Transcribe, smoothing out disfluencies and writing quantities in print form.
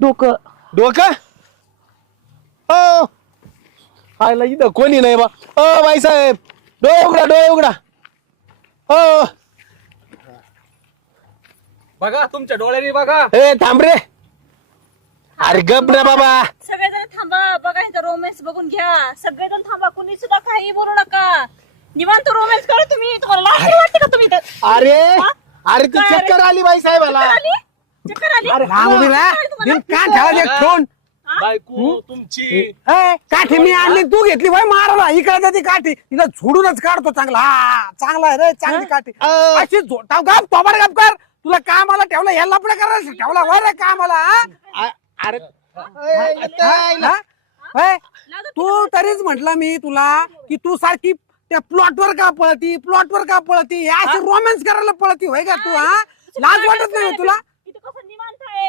डोकं डोकं हो आयला इथं कोणी नाही बा बाईसाहेब डोळे उघडा हो बघा तुमच्या डोळ्यांनी बघा. ए थांब रे अरे गप रे बाबा सगळेजण थांबा बघा इथं रोमॅन्स बघून घ्या. सगळेजण थांबा कुणी सुद्धा काही बोलू नका. निवांत रोमॅन्स करा तुम्ही. तुम्हाला लाज नाही वाटते का तुम्ही इथं? अरे हा? अरे ती काय चक्कर आली बाईसाहेबाला चक्कर आली? चक्कर आली? अरे हा उभी ना काय तुम्हाला? कान ठेवायचे एक ठेवून बायको तुमची ए, काठी मी आणली तू घेतली भाई मारायला इकडे ती काठी तिला झोडूनच काढतो चांगला हा चांगला आहे रे चांगली काठी अशी गप तोबाड गप कर तुला कामाला ठेवलं ह्या लपडे करायला ठेवला वर रे कामाला हा? अरे हा? ए, तू तरीच म्हटलं मी तुला की तू सारखी त्या प्लॉटवर का पळती अशी रोमॅन्स करायला पळती होय का तू हा लाज वाटत नाही होय तुला इथं कसं निवांत आहे